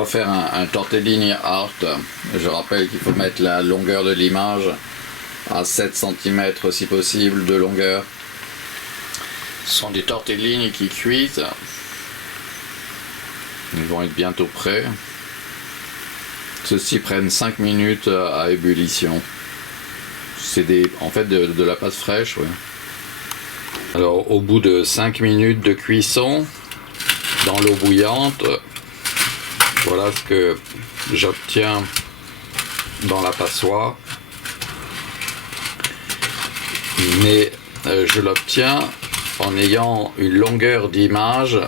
va faire un tortellini art. Je rappelle qu'il faut mettre la longueur de l'image à 7 cm si possible de longueur. Ce sont des tortellini qui cuisent. Ils vont être bientôt prêts. Ceux-ci prennent 5 minutes à ébullition. C'est en fait de la pâte fraîche. Ouais. Alors au bout de 5 minutes de cuisson dans l'eau bouillante, voilà ce que j'obtiens dans la passoire. Mais je l'obtiens en ayant une longueur d'image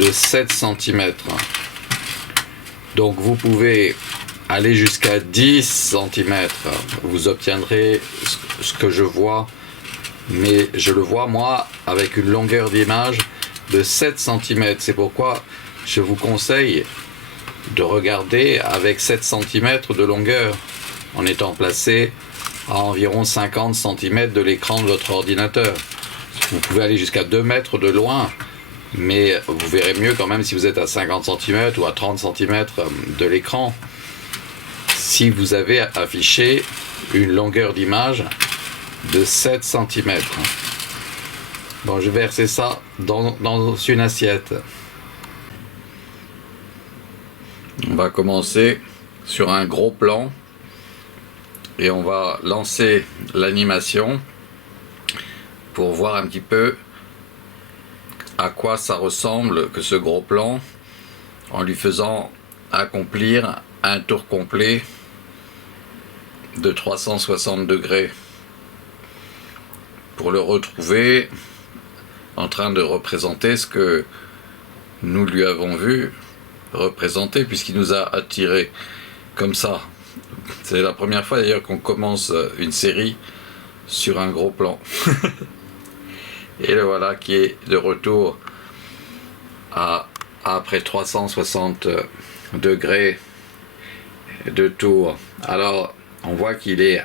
de 7 cm. Donc vous pouvez aller jusqu'à 10 cm. Vous obtiendrez ce que je vois, mais je le vois moi avec une longueur d'image de 7 cm. C'est pourquoi je vous conseille de regarder avec 7 cm de longueur en étant placé à environ 50 cm de l'écran de votre ordinateur. Vous pouvez aller jusqu'à 2 mètres de loin, mais vous verrez mieux quand même si vous êtes à 50 cm ou à 30 cm de l'écran. Si vous avez affiché une longueur d'image de 7 cm. Bon, je vais verser ça dans une assiette. On va commencer sur un gros plan et on va lancer l'animation pour voir un petit peu à quoi ça ressemble que ce gros plan en lui faisant accomplir un tour complet de 360 degrés pour le retrouver en train de représenter ce que nous lui avons vu représenter puisqu'il nous a attirés comme ça. C'est la première fois d'ailleurs qu'on commence une série sur un gros plan. Et le voilà qui est de retour après 360 degrés de tour. Alors on voit qu'il est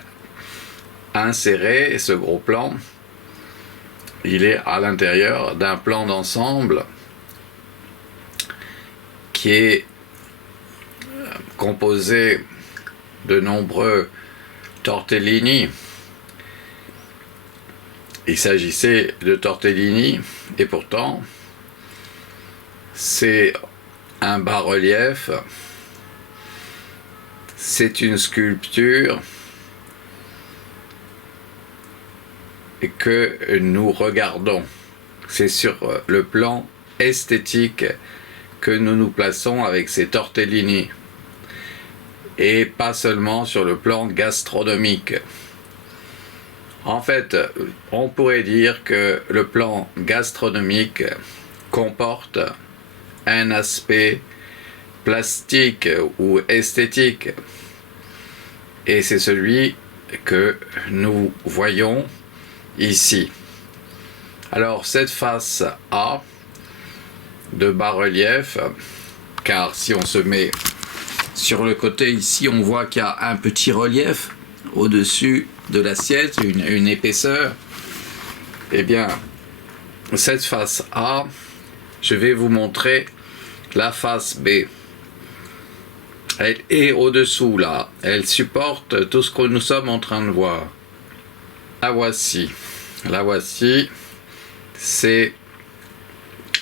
inséré, ce gros plan, il est à l'intérieur d'un plan d'ensemble qui est composé de nombreux tortellini. Il s'agissait de tortellini et pourtant c'est un bas-relief, c'est une sculpture que nous regardons. C'est sur le plan esthétique que nous nous plaçons avec ces tortellini et pas seulement sur le plan gastronomique. En fait, on pourrait dire que le plan gastronomique comporte un aspect plastique ou esthétique et c'est celui que nous voyons ici. Alors cette face A de bas-relief, car si on se met sur le côté ici, on voit qu'il y a un petit relief au-dessus de l'assiette, une épaisseur. Eh bien, cette face A, je vais vous montrer la face B. Elle est au-dessous là, elle supporte tout ce que nous sommes en train de voir. La voici, c'est,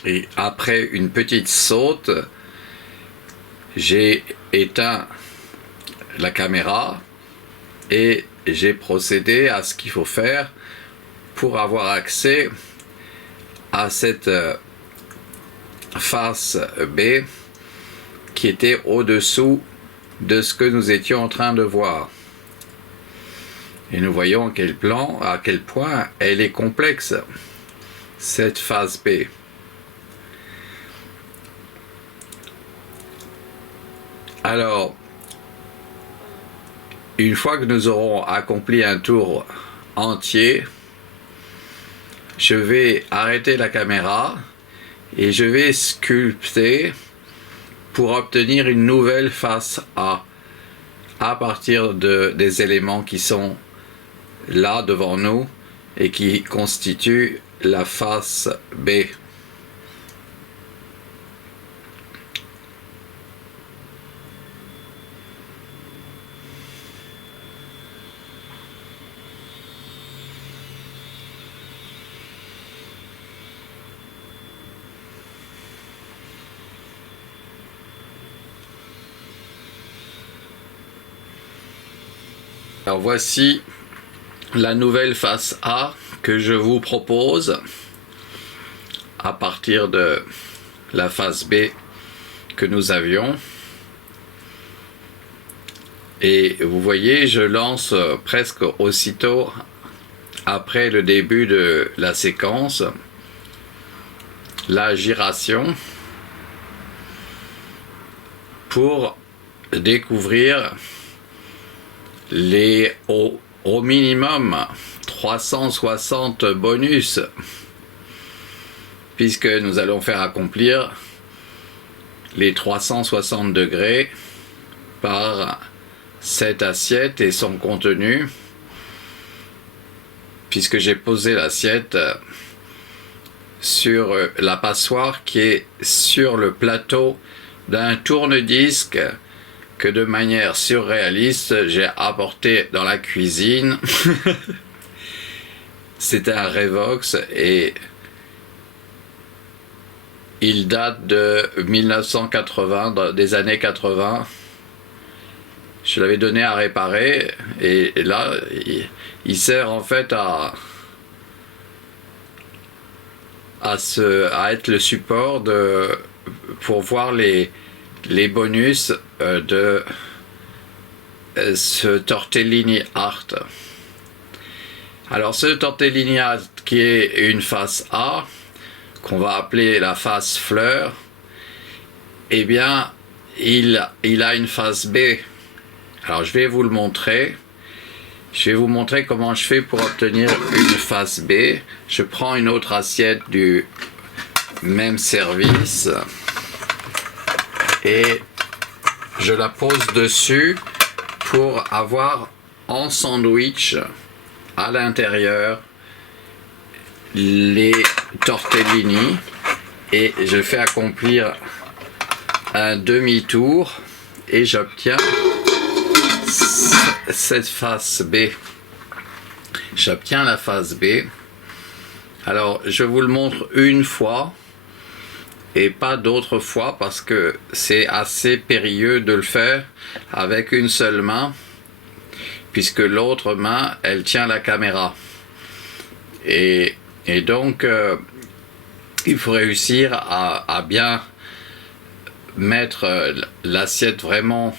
et après une petite saute, j'ai éteint la caméra et j'ai procédé à ce qu'il faut faire pour avoir accès à cette face B qui était au-dessous de ce que nous étions en train de voir. Et nous voyons à quel point elle est complexe, cette face B. Alors, une fois que nous aurons accompli un tour entier, je vais arrêter la caméra et je vais sculpter pour obtenir une nouvelle face A à partir des éléments qui sont là devant nous et qui constituent la face B. Alors voici la nouvelle face A que je vous propose à partir de la face B que nous avions. Et vous voyez, je lance presque aussitôt après le début de la séquence la giration pour découvrir les au minimum 360 bonus, puisque nous allons faire accomplir les 360 degrés par cette assiette et son contenu, puisque j'ai posé l'assiette sur la passoire qui est sur le plateau d'un tourne-disque que de manière surréaliste j'ai apporté dans la cuisine. C'était un Revox et il date de 1980, des années 80. Je l'avais donné à réparer et là il sert en fait à être le support pour voir les bonus de ce tortellini art. Alors ce tortellini art qui est une face A qu'on va appeler la face fleur, eh bien il a une face B. Alors je vais vous le montrer. Je vais vous montrer comment je fais pour obtenir une face B. Je prends une autre assiette du même service et je la pose dessus pour avoir en sandwich à l'intérieur les tortellini et je fais accomplir un demi-tour et j'obtiens cette face B. J'obtiens la face B. Alors je vous le montre une fois et pas d'autres fois parce que c'est assez périlleux de le faire avec une seule main, puisque l'autre main elle tient la caméra et donc il faut réussir à bien mettre l'assiette vraiment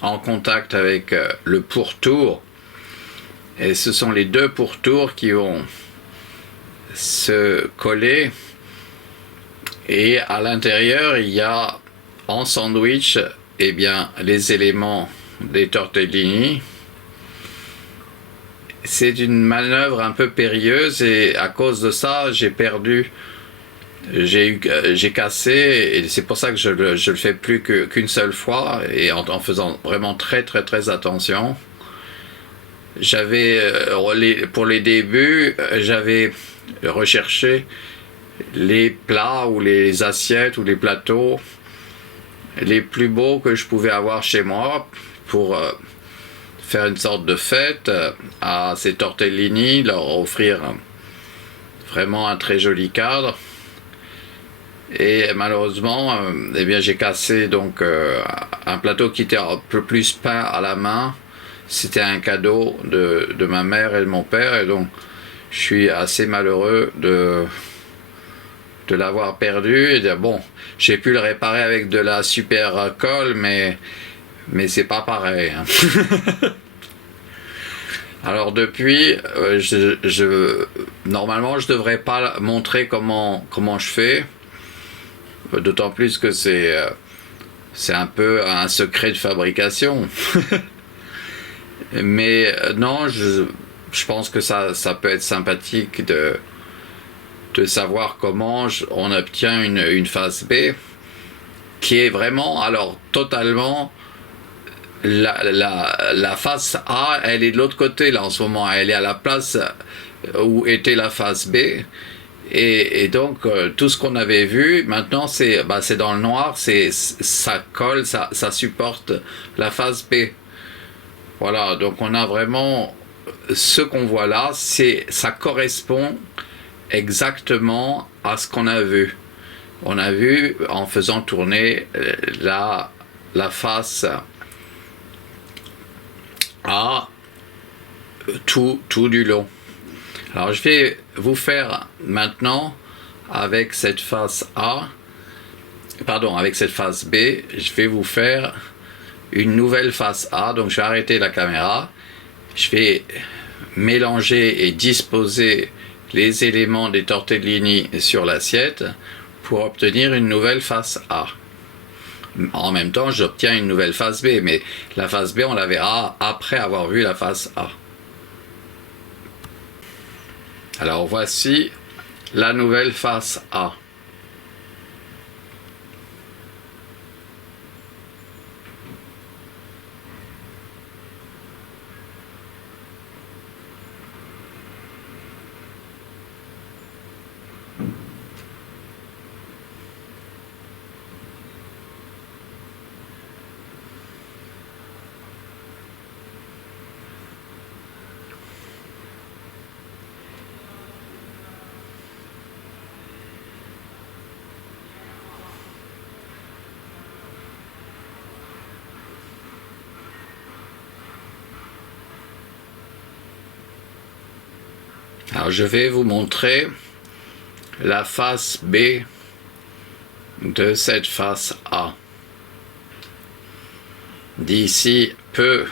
en contact avec le pourtour, et ce sont les deux pourtours qui vont se coller et à l'intérieur il y a en sandwich eh bien les éléments des tortellini. C'est une manœuvre un peu périlleuse et à cause de ça j'ai cassé, et c'est pour ça que je le fais plus qu'une seule fois et en faisant vraiment très attention. J'avais pour les débuts j'avais recherché les plats ou les assiettes ou les plateaux les plus beaux que je pouvais avoir chez moi pour faire une sorte de fête à ces tortellini, leur offrir vraiment un très joli cadre. Et malheureusement eh bien j'ai cassé donc un plateau qui était un peu plus peint à la main. C'était un cadeau de ma mère et de mon père, et donc je suis assez malheureux de l'avoir perdu. Et de, bon, j'ai pu le réparer avec de la super colle, mais c'est pas pareil, hein. Alors depuis normalement je devrais pas montrer comment je fais, d'autant plus que c'est un peu un secret de fabrication. Mais non, je pense que ça peut être sympathique de savoir comment on obtient une face B qui est vraiment, alors totalement, la face A elle est de l'autre côté là en ce moment, elle est à la place où était la face B, et donc tout ce qu'on avait vu maintenant c'est dans le noir, ça colle, ça supporte la face B. Voilà, donc on a vraiment ce qu'on voit là, ça correspond exactement à ce qu'on a vu. On a vu en faisant tourner la face A tout du long. Alors je vais vous faire maintenant avec cette face A, pardon, avec cette face B, je vais vous faire une nouvelle face A. Donc je vais arrêter la caméra, je vais mélanger et disposer les éléments des tortellini sur l'assiette pour obtenir une nouvelle face A. En même temps, j'obtiens une nouvelle face B, mais la face B, on la verra après avoir vu la face A. Alors voici la nouvelle face A. Alors je vais vous montrer la face B de cette face A. D'ici peu.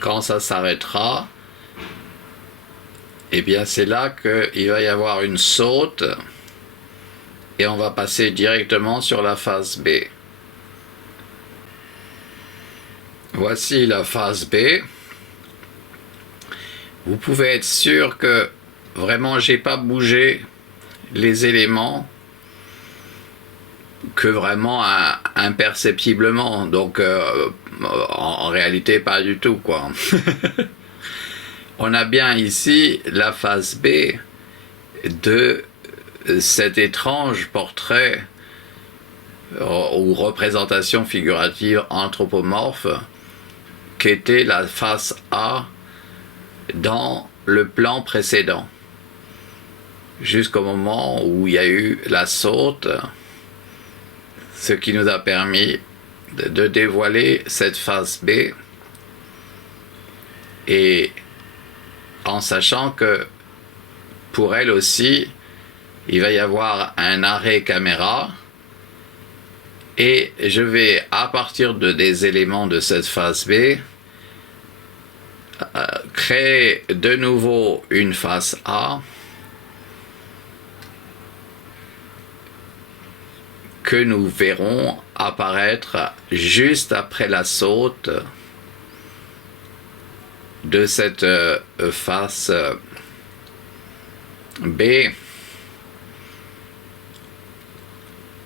Quand ça s'arrêtera, eh bien c'est là qu'il va y avoir une saute et on va passer directement sur la face B. Voici la face B. Vous pouvez être sûr que vraiment j'ai pas bougé les éléments que vraiment imperceptiblement, donc en réalité pas du tout quoi. On a bien ici la face B de cet étrange portrait ou représentation figurative anthropomorphe qu'était la face A dans le plan précédent, jusqu'au moment où il y a eu la saute, ce qui nous a permis de dévoiler cette face B, et en sachant que pour elle aussi il va y avoir un arrêt caméra, et je vais à partir des éléments de cette face B créer de nouveau une face A que nous verrons apparaître juste après la saute de cette face B.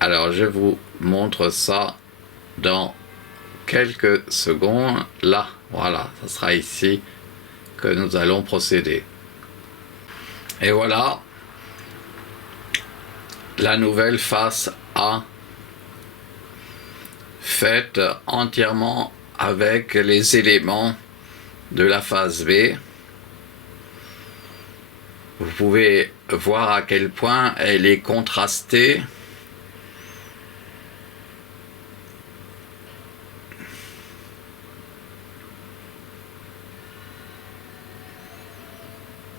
Alors je vous montre ça dans quelques secondes. Là, voilà, ça sera ici que nous allons procéder. Et voilà la nouvelle face A, faite entièrement avec les éléments de la face B. Vous pouvez voir à quel point elle est contrastée.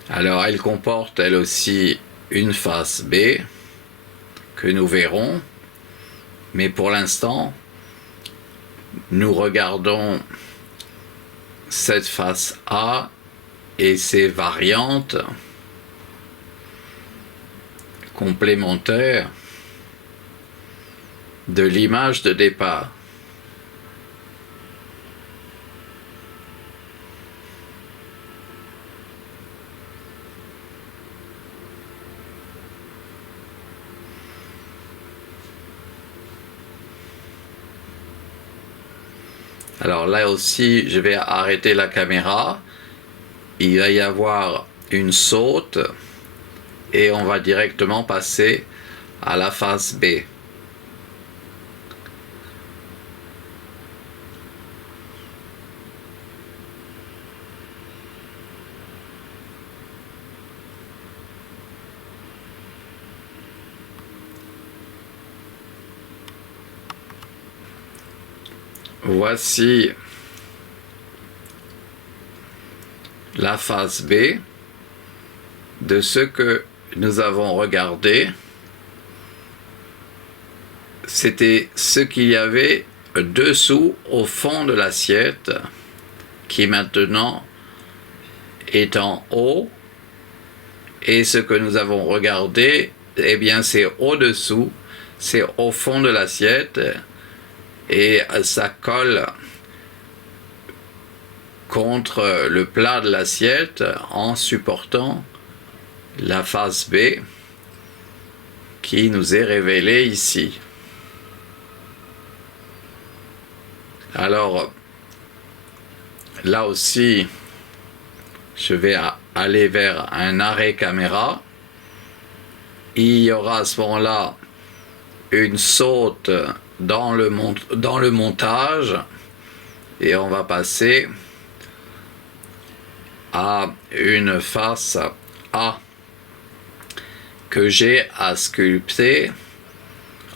Alors elle comporte elle aussi une face B que nous verrons, mais pour l'instant nous regardons cette face A et ses variantes complémentaires de l'image de départ. Alors là aussi, je vais arrêter la caméra. Il va y avoir une saute et on va directement passer à la face B. voici la face B de ce que nous avons regardé. C'était ce qu'il y avait dessous au fond de l'assiette qui maintenant est en haut, et ce que nous avons regardé, eh bien c'est au-dessous, c'est au fond de l'assiette, et ça colle contre le plat de l'assiette en supportant la face B qui nous est révélée ici. Alors là aussi, je vais aller vers un arrêt caméra. Il y aura à ce moment-là une saute dans le montage, et on va passer à une face A que j'ai à sculpter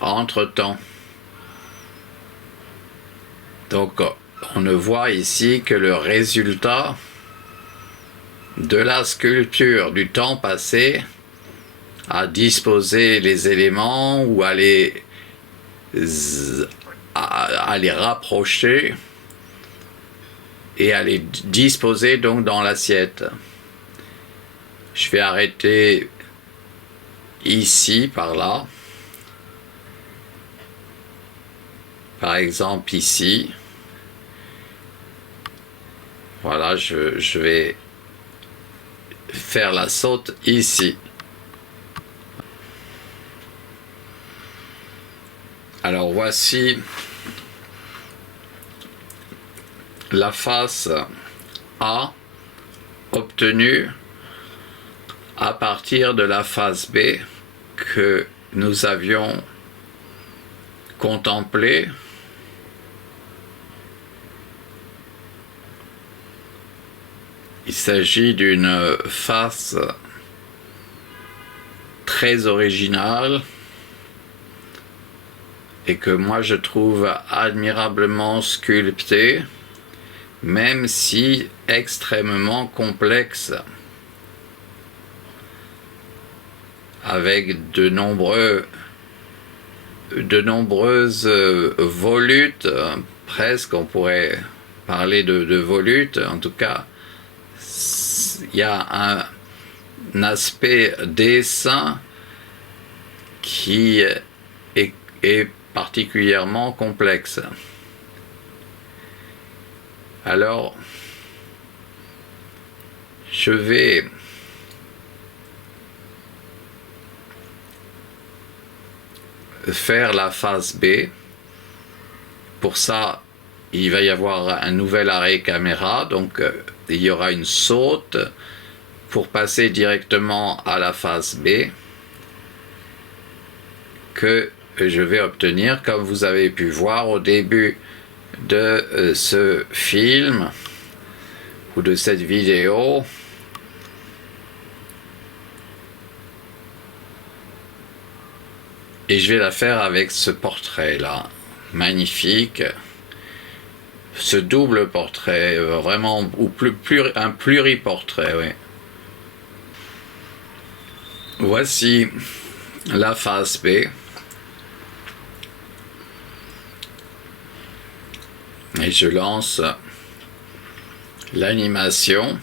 entre-temps. Donc on ne voit ici que le résultat de la sculpture, du temps passé à disposer les éléments ou à les rapprocher et à les disposer donc dans l'assiette. Je vais arrêter ici, par là. Par exemple ici. Voilà, je vais faire la saute ici. Alors voici la face A obtenue à partir de la face B que nous avions contemplée. Il s'agit d'une face très originale et que moi je trouve admirablement sculptée, même si extrêmement complexe, avec de nombreuses volutes, presque on pourrait parler de volutes. En tout cas, il y a un aspect dessin qui est particulièrement complexe. Alors, je vais faire la face B. Pour ça, il va y avoir un nouvel arrêt caméra, donc il y aura une saute pour passer directement à la face B que je vais obtenir, comme vous avez pu voir au début de ce film ou de cette vidéo. Et je vais la faire avec ce portrait-là, magnifique. Ce double portrait, vraiment, ou un pluriportrait, oui. Voici la face B. Et je lance l'animation.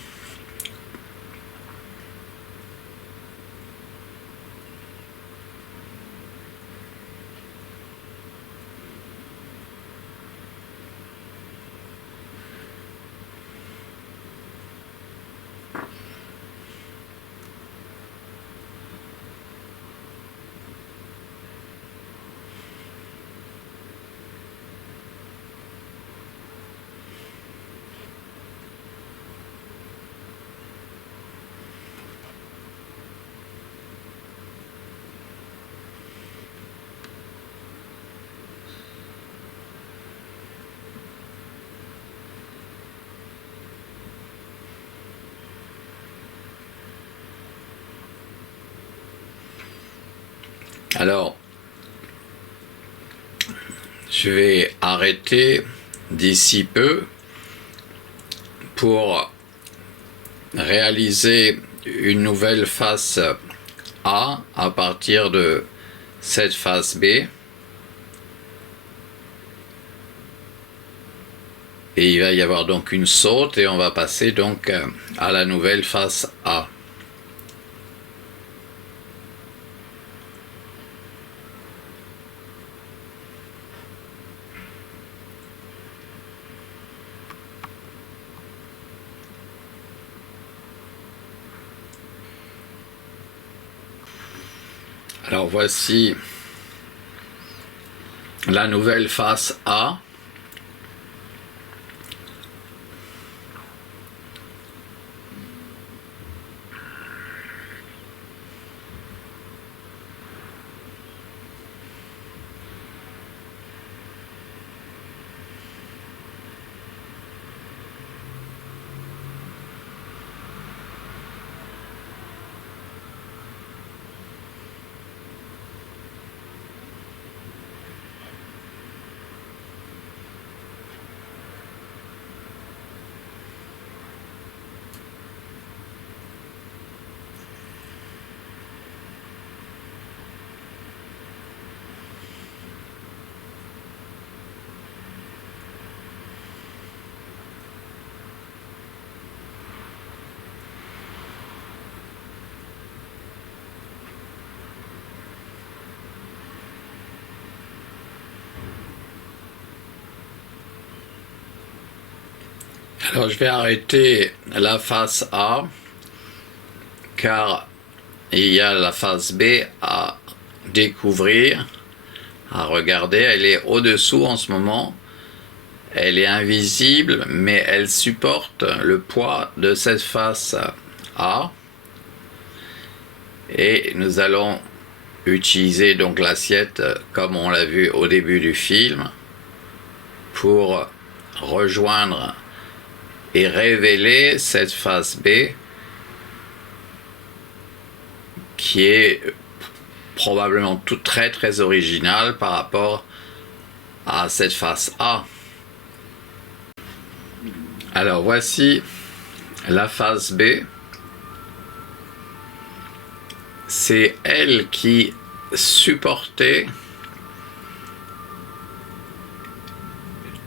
Alors, je vais arrêter d'ici peu pour réaliser une nouvelle face A à partir de cette face B. Et il va y avoir donc une saute et on va passer donc à la nouvelle face A. Alors voici la nouvelle face A. Alors je vais arrêter la face A car il y a la face B à découvrir, à regarder. Elle est au-dessous en ce moment. Elle est invisible, mais elle supporte le poids de cette face A. Et nous allons utiliser donc l'assiette comme on l'a vu au début du film pour rejoindre et révéler cette face B qui est probablement tout très très originale par rapport à cette face A. Alors voici la face B. C'est elle qui supportait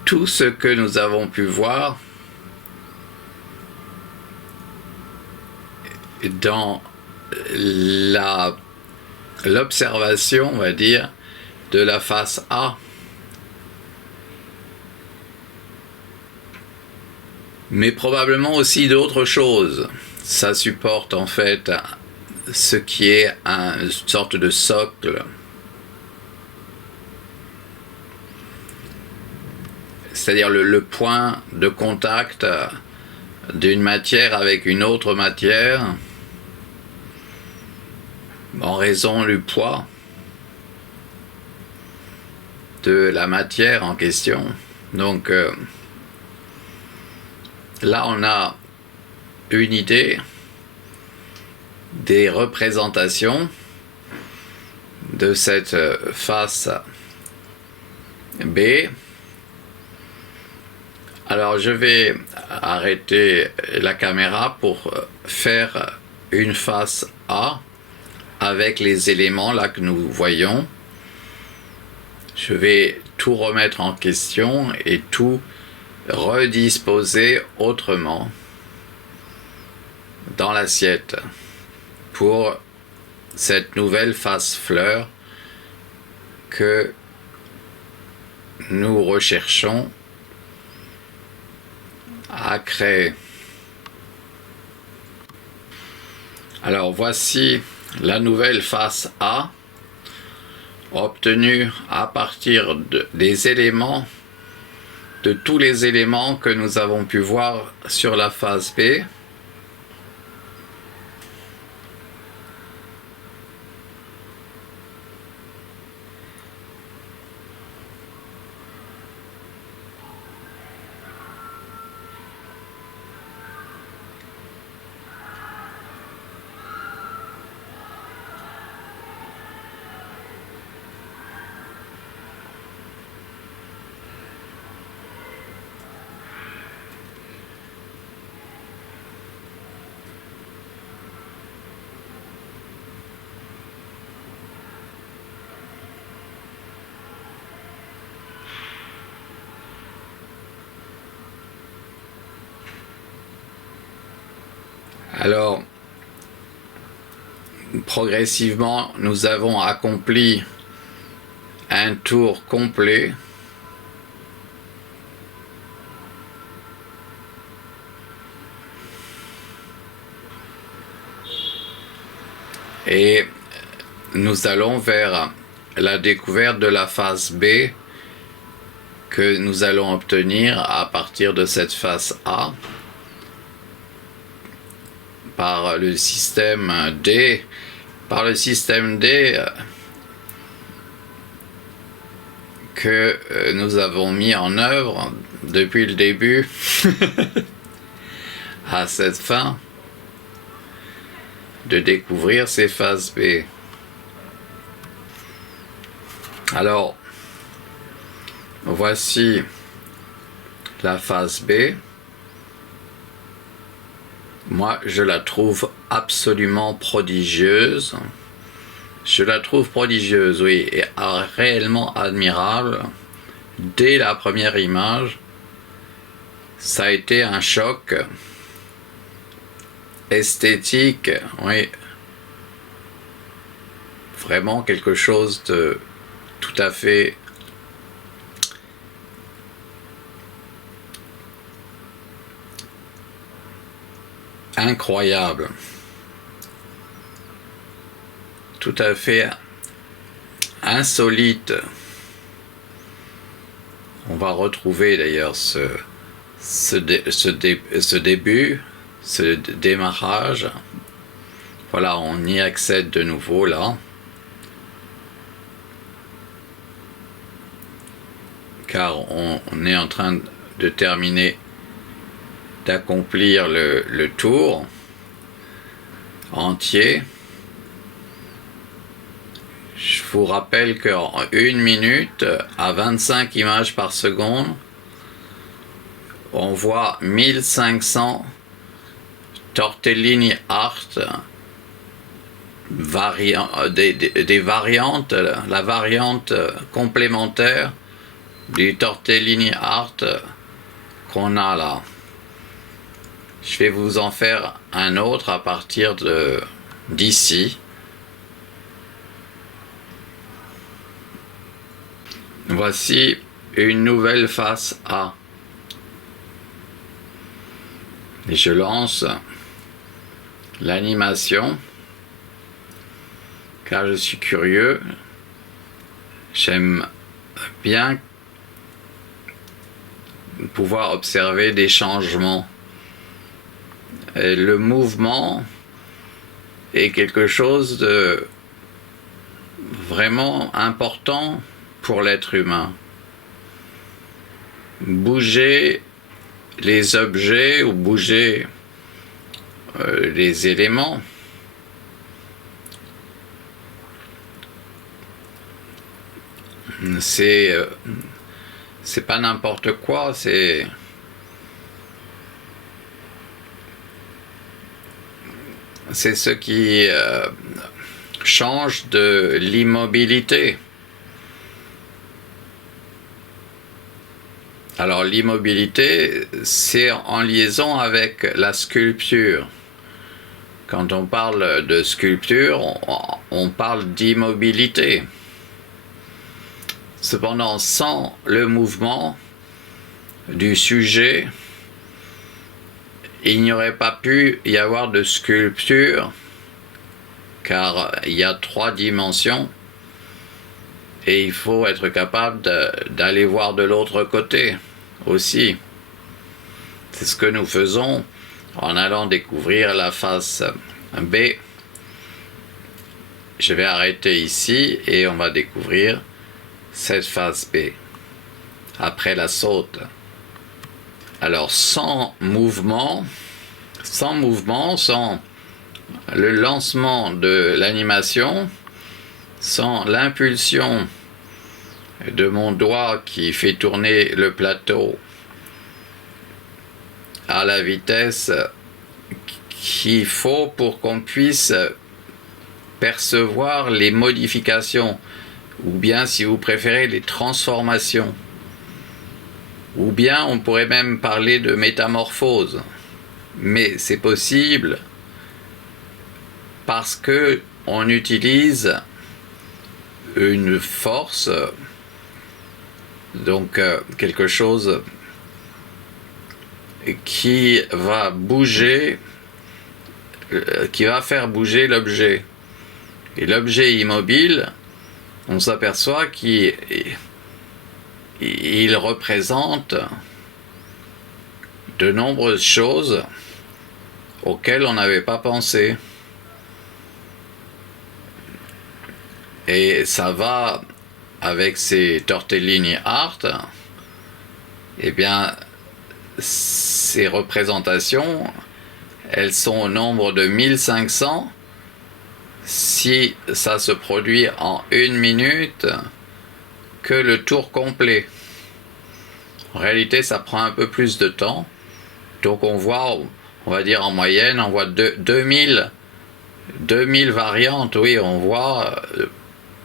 tout ce que nous avons pu voir dans l'observation, on va dire, de la face A. Mais probablement aussi d'autres choses. Ça supporte en fait ce qui est une sorte de socle. C'est-à-dire le point de contact d'une matière avec une autre matière en raison du poids de la matière en question. Donc là on a une idée des représentations de cette face B. Alors je vais arrêter la caméra pour faire une face A avec les éléments là que nous voyons. Je vais tout remettre en question et tout redisposer autrement dans l'assiette pour cette nouvelle face fleur que nous recherchons à créer. Alors voici la nouvelle face A obtenue à partir des éléments, de tous les éléments que nous avons pu voir sur la face B. Alors, progressivement, nous avons accompli un tour complet. Et nous allons vers la découverte de la phase B que nous allons obtenir à partir de cette phase A par le système D. Par le système D que nous avons mis en œuvre depuis le début à cette fin de découvrir ces phases B. Alors, voici la phase B. Moi, je la trouve absolument prodigieuse. Je la trouve prodigieuse, oui, et réellement admirable. Dès la première image, ça a été un choc esthétique, oui. Vraiment quelque chose de tout à fait incroyable. Tout à fait insolite. On va retrouver d'ailleurs ce début, ce démarrage. Voilà, on y accède de nouveau là. Car on est en train de terminer, d'accomplir le tour entier. Je vous rappelle qu'en 1 minute, à 25 images par seconde, on voit 1500 tortellini art, des variantes, la variante complémentaire du tortellini art qu'on a là. Je vais vous en faire un autre à partir d'ici. Voici une nouvelle face A. Et je lance l'animation car je suis curieux. J'aime bien pouvoir observer des changements. Et le mouvement est quelque chose de vraiment important pour l'être humain. Bouger les objets ou bouger les éléments, c'est pas n'importe quoi, c'est ce qui change de l'immobilité. Alors l'immobilité, c'est en liaison avec la sculpture. Quand on parle de sculpture, on parle d'immobilité. Cependant, sans le mouvement du sujet, il n'y aurait pas pu y avoir de sculpture, car il y a 3 dimensions. Et il faut être capable d'aller voir de l'autre côté aussi. C'est ce que nous faisons en allant découvrir la face B. Je vais arrêter ici et on va découvrir cette face B après la saute. Alors sans mouvement, sans le lancement de l'animation, sans l'impulsion de mon doigt qui fait tourner le plateau à la vitesse qu'il faut pour qu'on puisse percevoir les modifications, ou bien, si vous préférez, les transformations, ou bien on pourrait même parler de métamorphose, mais c'est possible parce que on utilise une force, donc quelque chose qui va bouger, qui va faire bouger l'objet. Et l'objet immobile, on s'aperçoit qu'il représente de nombreuses choses auxquelles on n'avait pas pensé. Et ça va avec ces tortellini art, eh bien, ces représentations, elles sont au nombre de 1500. Si ça se produit en 1 minute, que le tour complet. En réalité, ça prend un peu plus de temps. Donc on voit, on va dire en moyenne, on voit 2000 variantes. Oui,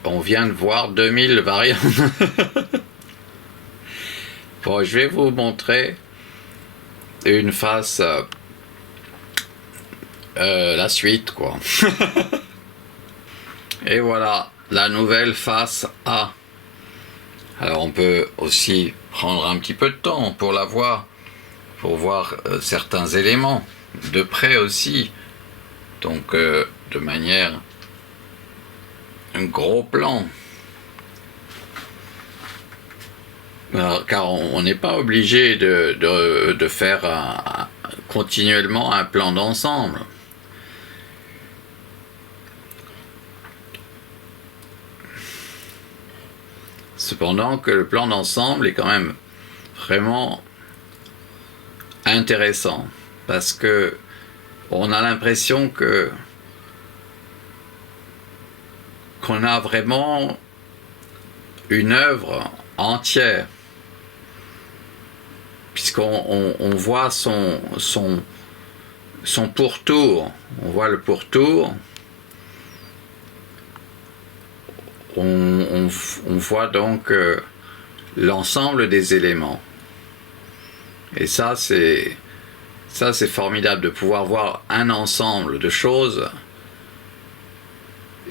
on vient de voir 2000 variantes. Bon, je vais vous montrer une face, la suite, quoi. Et voilà, la nouvelle face A. Alors on peut aussi prendre un petit peu de temps pour la voir, pour voir certains éléments, de près aussi. Donc de manière, un gros plan. Alors, car on n'est pas obligé de faire continuellement un plan d'ensemble. Cependant que le plan d'ensemble est quand même vraiment intéressant, parce que on a l'impression qu'on a vraiment une œuvre entière, puisqu'on voit son pourtour, on voit le pourtour, on voit donc l'ensemble des éléments. Et ça c'est formidable de pouvoir voir un ensemble de choses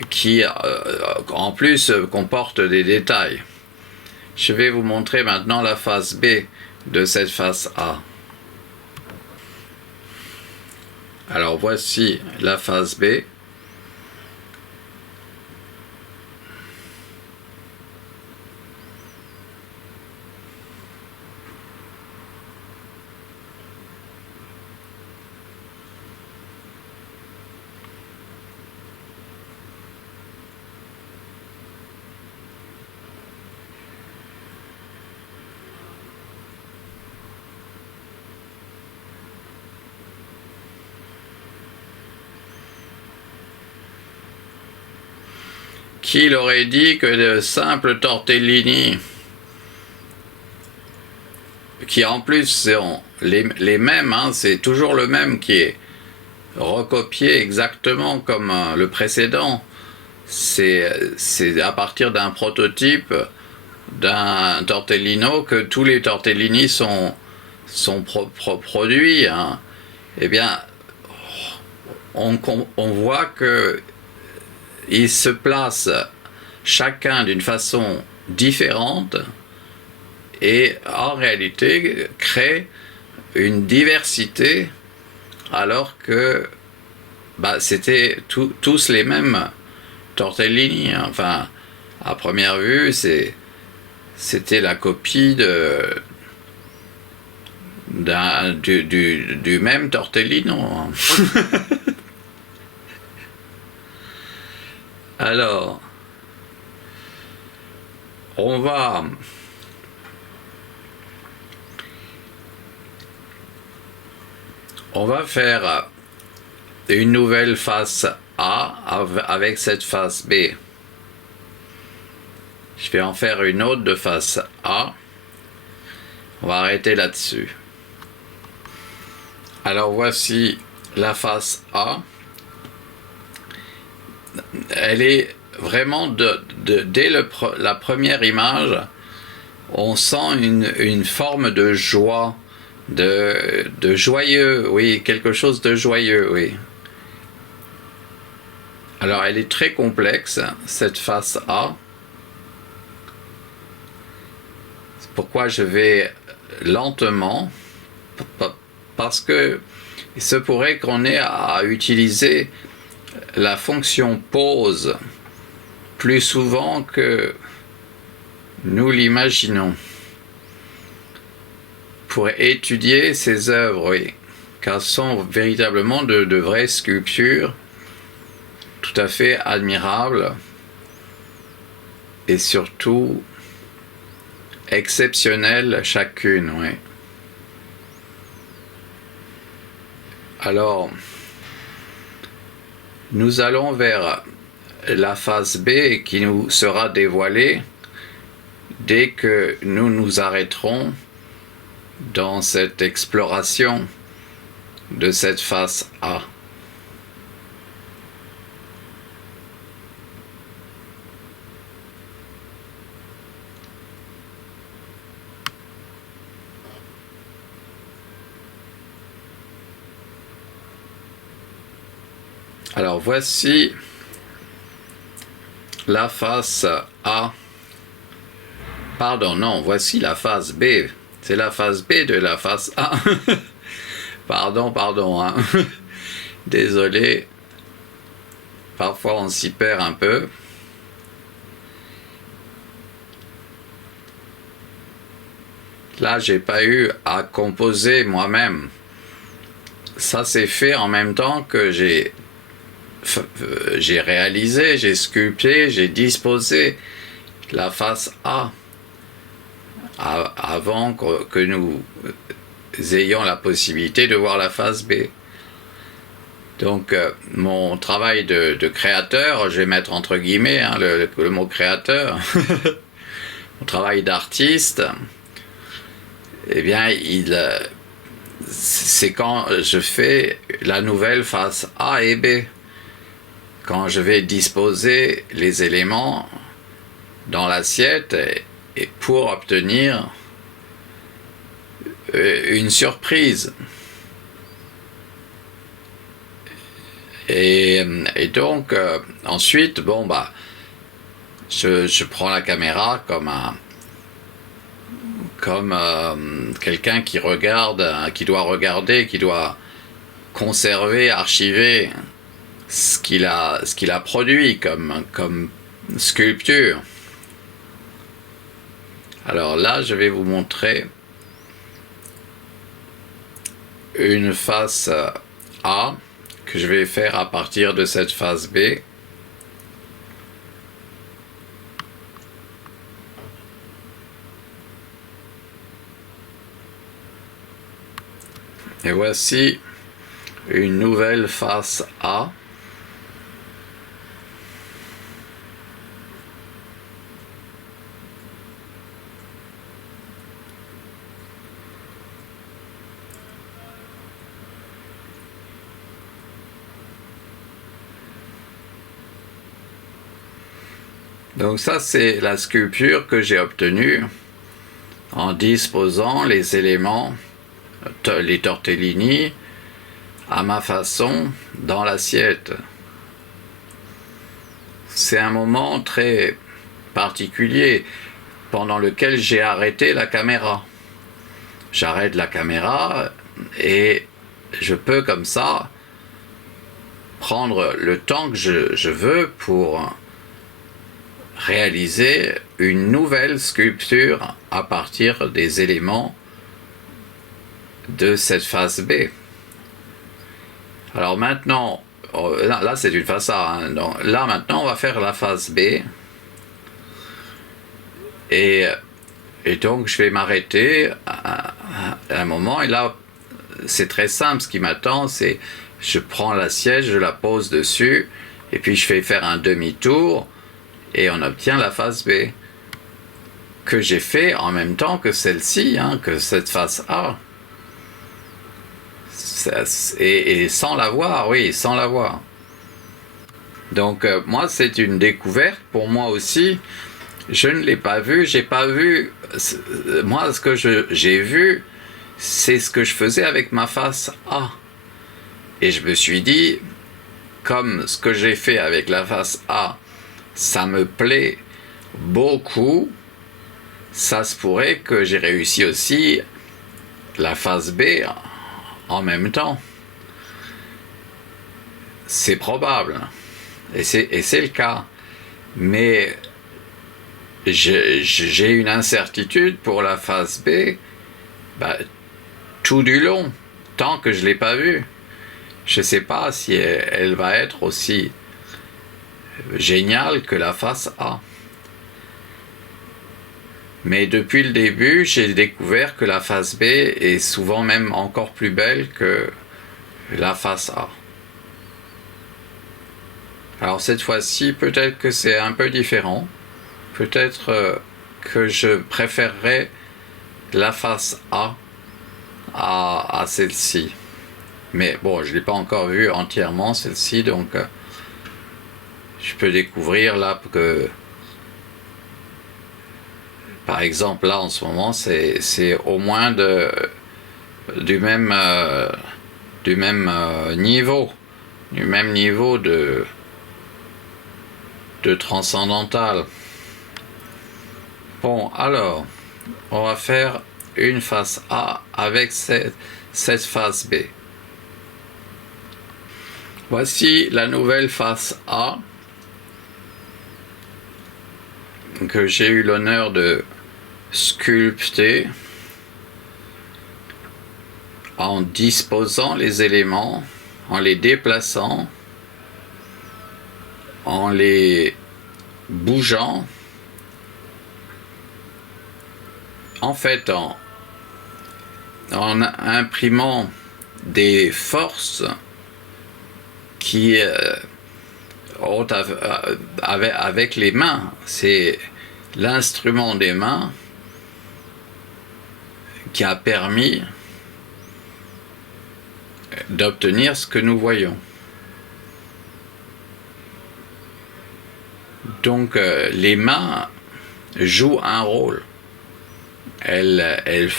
qui en plus comporte des détails. Je vais vous montrer maintenant la face B de cette face A. Alors voici la face B. Qui l'aurait dit que de simples tortellini, qui en plus sont les mêmes, hein, c'est toujours le même qui est recopié exactement comme le précédent. C'est à partir d'un prototype d'un tortellino que tous les tortellini sont produits. Hein. Eh bien, on voit que ils se placent chacun d'une façon différente et en réalité créent une diversité, alors que c'était tous les mêmes tortellini. Hein. Enfin, à première vue, c'était la copie du même tortellino. Hein. Alors, on va faire une nouvelle face A avec cette face B. Je vais en faire une autre de face A. On va arrêter là-dessus. Alors voici la face A. Elle est vraiment dès la première image, on sent une forme de joie, de joyeux, oui, quelque chose de joyeux, oui. Alors elle est très complexe, cette face A. C'est pourquoi je vais lentement, parce que il se pourrait qu'on ait à utiliser la fonction pause plus souvent que nous l'imaginons pour étudier ces œuvres, oui, car ce sont véritablement de vraies sculptures tout à fait admirables et surtout exceptionnelles chacune, oui. Alors, nous allons vers la phase B qui nous sera dévoilée dès que nous nous arrêterons dans cette exploration de cette phase A. Alors voici la face A. Pardon, non, voici la phase B. C'est la phase B de la phase A. Pardon, hein. Désolé. Parfois on s'y perd un peu. Là, j'ai pas eu à composer moi-même. Ça s'est fait en même temps que j'ai réalisé, j'ai sculpté, j'ai disposé la face A avant que nous ayons la possibilité de voir la face B. Donc mon travail de créateur, je vais mettre entre guillemets hein, le mot créateur, mon travail d'artiste, eh bien c'est quand je fais la nouvelle face A et B. Quand je vais disposer les éléments dans l'assiette et pour obtenir une surprise. Et donc, ensuite, bon, bah, je prends la caméra comme quelqu'un qui regarde, qui doit regarder, qui doit conserver, archiver ce qu'il a produit comme sculpture. Alors là, je vais vous montrer une face A que je vais faire à partir de cette face B. Et voici une nouvelle face A. Donc ça, c'est la sculpture que j'ai obtenue en disposant les éléments, les tortellini, à ma façon dans l'assiette. C'est un moment très particulier pendant lequel j'ai arrêté la caméra. J'arrête la caméra et je peux comme ça prendre le temps que je veux pour réaliser une nouvelle sculpture à partir des éléments de cette face B. Alors maintenant, là c'est une face A, hein, donc là maintenant on va faire la face B et donc je vais m'arrêter à un moment et là c'est très simple, ce qui m'attend c'est je prends l'assiette, je la pose dessus et puis je fais faire un demi-tour et on obtient la face B que j'ai fait en même temps que celle-ci, hein, que cette face A. Et sans la voir, oui, sans la voir. Donc moi c'est une découverte pour moi aussi. Je ne l'ai pas vu, j'ai pas vu. Moi ce que j'ai vu, c'est ce que je faisais avec ma face A. Et je me suis dit, comme ce que j'ai fait avec la face A, ça me plaît beaucoup, ça se pourrait que j'ai réussi aussi la face B en même temps. C'est probable, et c'est le cas. Mais j'ai une incertitude pour la phase B tout du long, tant que je ne l'ai pas vue. Je ne sais pas si elle va être aussi géniale que la face A. Mais depuis le début, j'ai découvert que la face B est souvent même encore plus belle que la face A. Alors cette fois-ci, peut-être que c'est un peu différent. Peut-être que je préférerais la face A à celle-ci. Mais bon, je ne l'ai pas encore vue entièrement, celle-ci, donc je peux découvrir là que, par exemple, là en ce moment, c'est au moins du même niveau de transcendantal. Bon, alors, on va faire une face A avec cette face B. Voici la nouvelle face A que j'ai eu l'honneur de sculpter en disposant les éléments, en les déplaçant, en les bougeant, en fait en imprimant des forces qui ont avec les mains. C'est l'instrument des mains qui a permis d'obtenir ce que nous voyons. Donc les mains jouent un rôle. Elles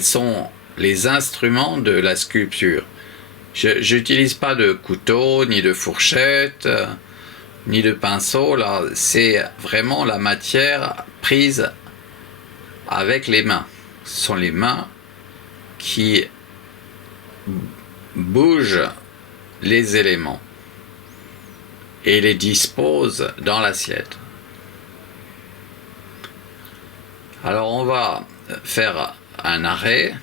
sont les instruments de la sculpture. Je n'utilise pas de couteau, ni de fourchette, ni de pinceau. Là, c'est vraiment la matière prise avec les mains. Ce sont les mains qui bougent les éléments et les disposent dans l'assiette. Alors on va faire un arrêt,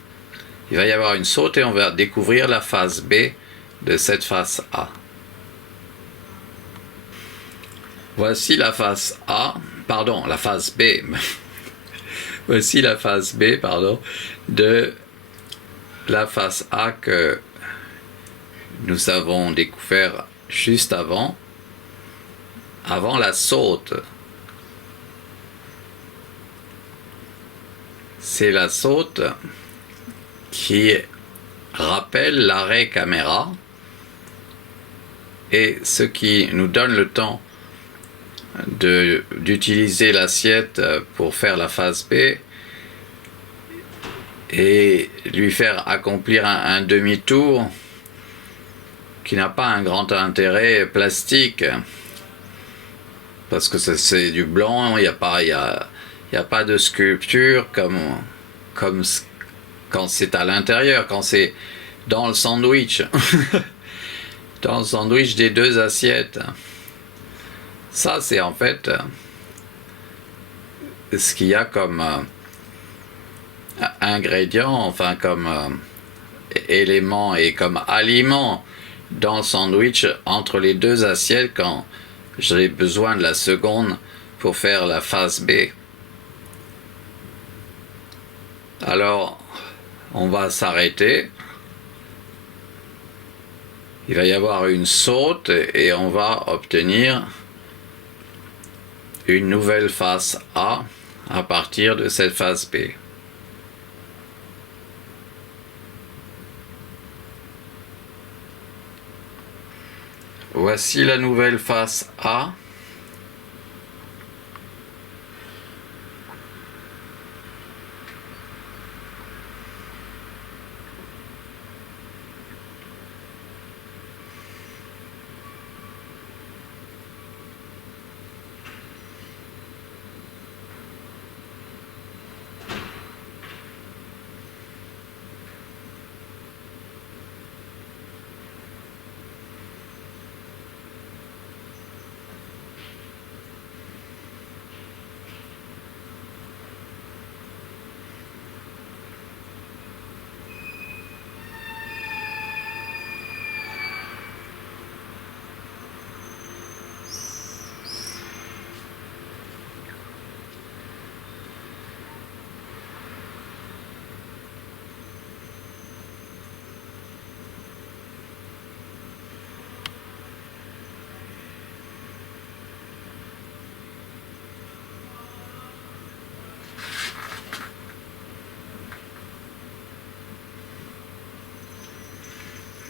il va y avoir une saute et on va découvrir la phase B de cette phase A. Voici la phase A, pardon, la phase B. Voici la phase B, pardon, de la phase A que nous avons découvert juste avant la saute. C'est la saute qui rappelle l'arrêt caméra et ce qui nous donne le temps d'utiliser l'assiette pour faire la phase B et lui faire accomplir un demi-tour qui n'a pas un grand intérêt plastique parce que c'est du blanc, il n'y a pas de sculpture comme quand c'est à l'intérieur, quand c'est dans le sandwich, dans le sandwich des deux assiettes. Ça, c'est en fait ce qu'il y a comme ingrédient, enfin comme élément et comme aliment dans le sandwich entre les deux assiettes quand j'ai besoin de la seconde pour faire la phase B. Alors, on va s'arrêter. Il va y avoir une saute et on va obtenir une nouvelle phase A à partir de cette phase B. Voici la nouvelle phase A.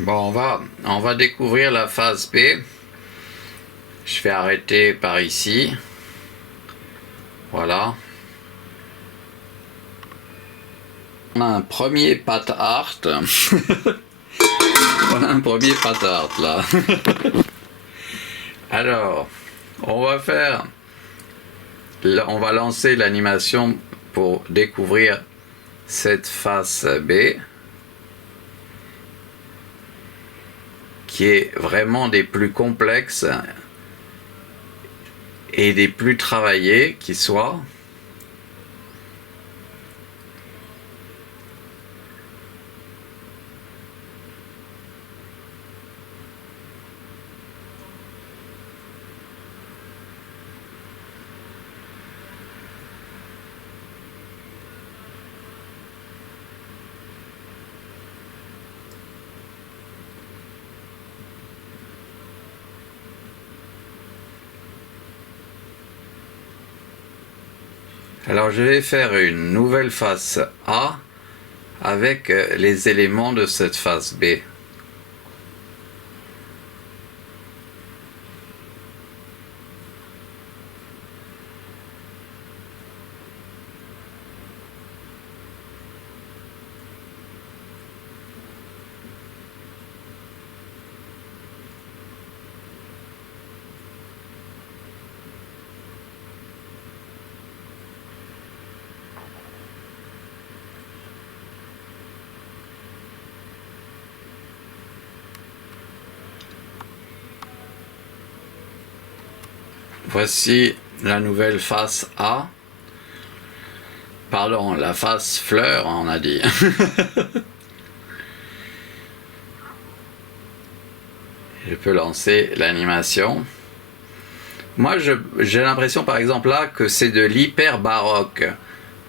Bon, on va découvrir la phase B. Je vais arrêter par ici. Voilà. On a un premier pat art. On a un premier pat art là. Alors, on va lancer l'animation pour découvrir cette face B qui est vraiment des plus complexes et des plus travaillées qui soient. Alors je vais faire une nouvelle face A avec les éléments de cette face B. Voici la nouvelle face A. Pardon, la face fleur, on a dit. Je peux lancer l'animation. Moi, j'ai l'impression, par exemple, là, que c'est de l'hyper baroque.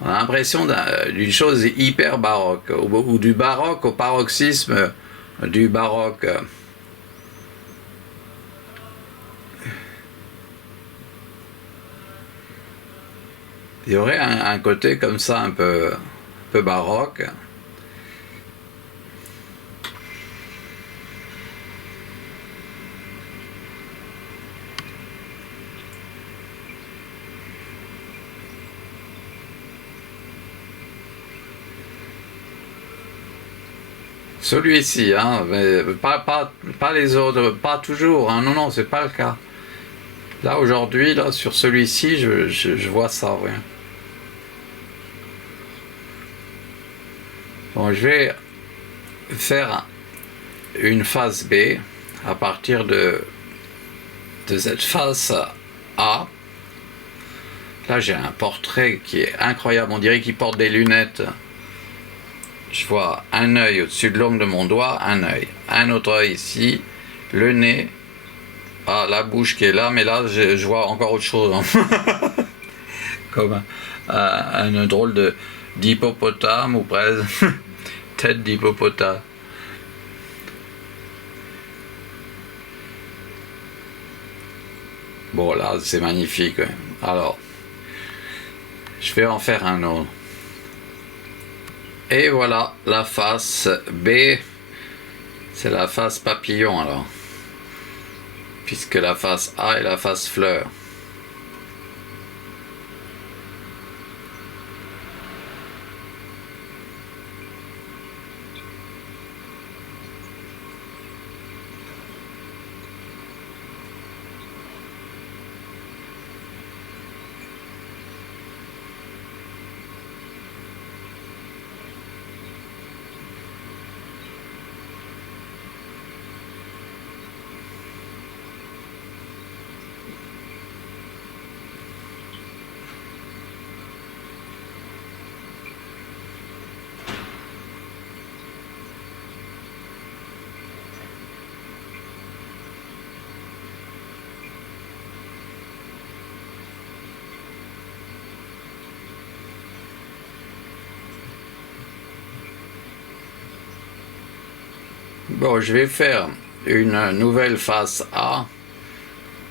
On a l'impression d'une chose hyper baroque, ou du baroque au paroxysme du baroque. Il y aurait un côté comme ça un peu baroque. Celui-ci, hein, mais pas les autres, pas toujours, hein, non, c'est pas le cas. Là, aujourd'hui, là, sur celui-ci, je vois ça, oui. Bon, je vais faire une face B à partir de cette face A. Là, j'ai un portrait qui est incroyable, on dirait qu'il porte des lunettes. Je vois un œil au-dessus de l'ongle de mon doigt, un œil. Un autre œil ici, le nez. Ah, la bouche qui est là, mais là, je vois encore autre chose. Comme un drôle d'hippopotame, ou presque. Tête d'hippopotame. Bon, là, c'est magnifique. Ouais. Alors, je vais en faire un autre. Et voilà, la face B, c'est la face papillon alors, puisque la face A est la face fleur. Bon, je vais faire une nouvelle face A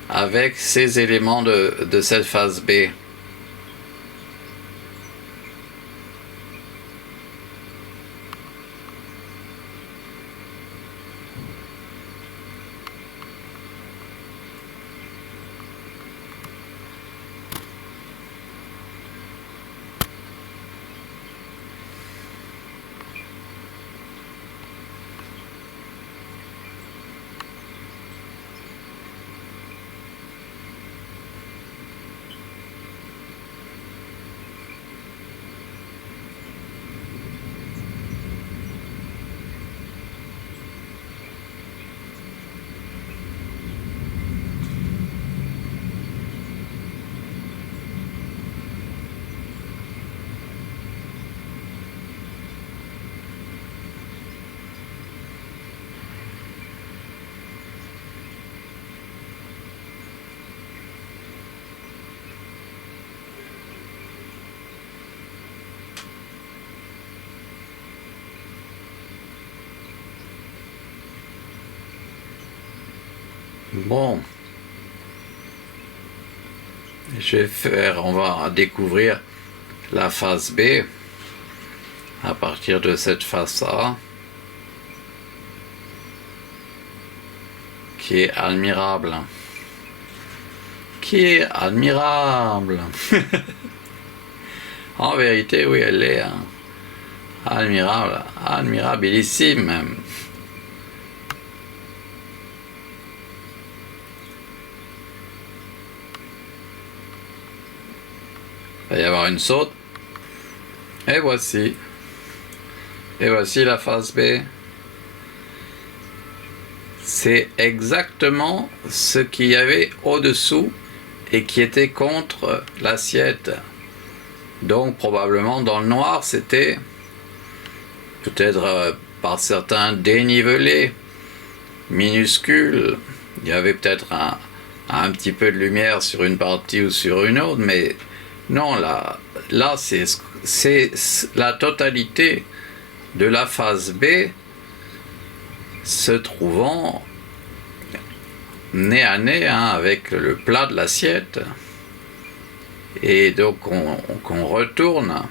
avec ces éléments de cette face B. Bon, on va découvrir la face B à partir de cette face A qui est admirable. Qui est admirable. En vérité, oui, elle est admirable, admirabilissime même. Il va y avoir une saute. Et voici. Et voici la face B. C'est exactement ce qu'il y avait au-dessous et qui était contre l'assiette. Donc probablement dans le noir, c'était peut-être par certains dénivelés minuscules. Il y avait peut-être un petit peu de lumière sur une partie ou sur une autre, mais non, là c'est la totalité de la face B se trouvant nez à nez avec le plat de l'assiette. Et donc on retourne.